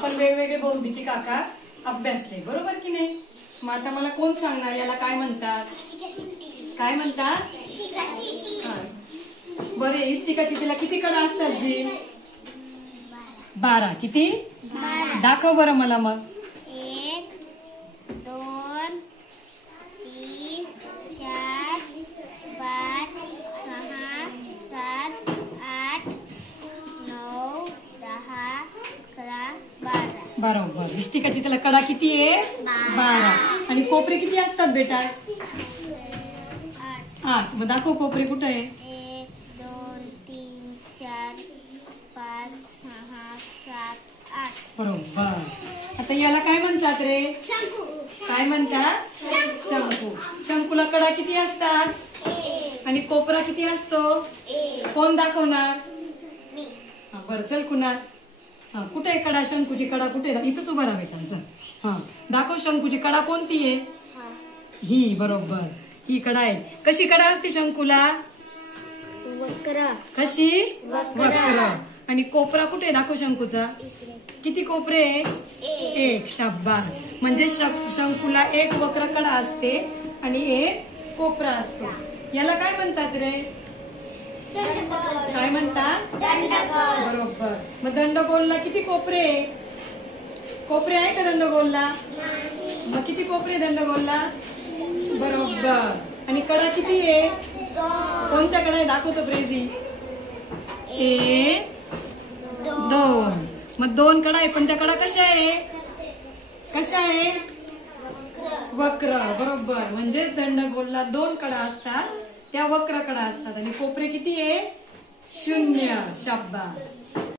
आपण वेगवेगळे बहुमितिक आकार अभ्यासले, बरोबर की नाही? मग आता मला कोण सांगणार याला काय म्हणतात? काय म्हणतात? बरं, इष्टिका चिठीला किती कडा असतात जी? 12. किती? दाखव बरं मला मग. 1 2 3 4 5 6 7 8 9 10 11 12. बरोबर. इष्टिका चिठीला कडा किती आहे? 12. आणि कोपरे किती असतात बेटा? 8. मग दाखव कोपरे कुठे आहे? 1 2 3 4 5 6 7 8. बरोबर. आता याला काय म्हणतात रे? शंकू. काय म्हणतात? शंकू. शंकूला कडा किती असतात? 1. आणि कोपरा किती असतो? 1. कोण दाखवणार? मी. बरं, चल कुणाल. कुठे आहे कडा? शंकूची कडा कुठे? इथंच उभा राहा बेटा. सर दाखव शंकूची कडा कोणती आहे? ही. बरोबर, ही कडा आहे. कशी कडा असते शंकूला? वक्र. कशी? वक्र. आणि कोपरा कुठे दाखव शंकूचा? किती कोपरे? 1. शाबास. म्हणजे शंकूला एक वक्र कडा असते आणि एक कोपरा असतो. याला काय म्हणतात रे? काय म्हणतात? दंडगोल. बरोबर. मग दंडगोलला किती कोपरे? कोपरे आहे का दंडगोलला? मग किती कोपरे दंडगोलला? बरोबर. आणि कडा किती आहे? 2. कोणत्या कडा आहे दाखवतो प्रेझी? 1 2. मग 2 कडा आहे, पण त्या कडा कशा आहे? कशा आहे? वक्र. बरोबर. म्हणजेच दंडगोलला 2 कडा असतात, त्या वक्र कडा असतात. आणि कोपरे किती आहे? 0. शाबास.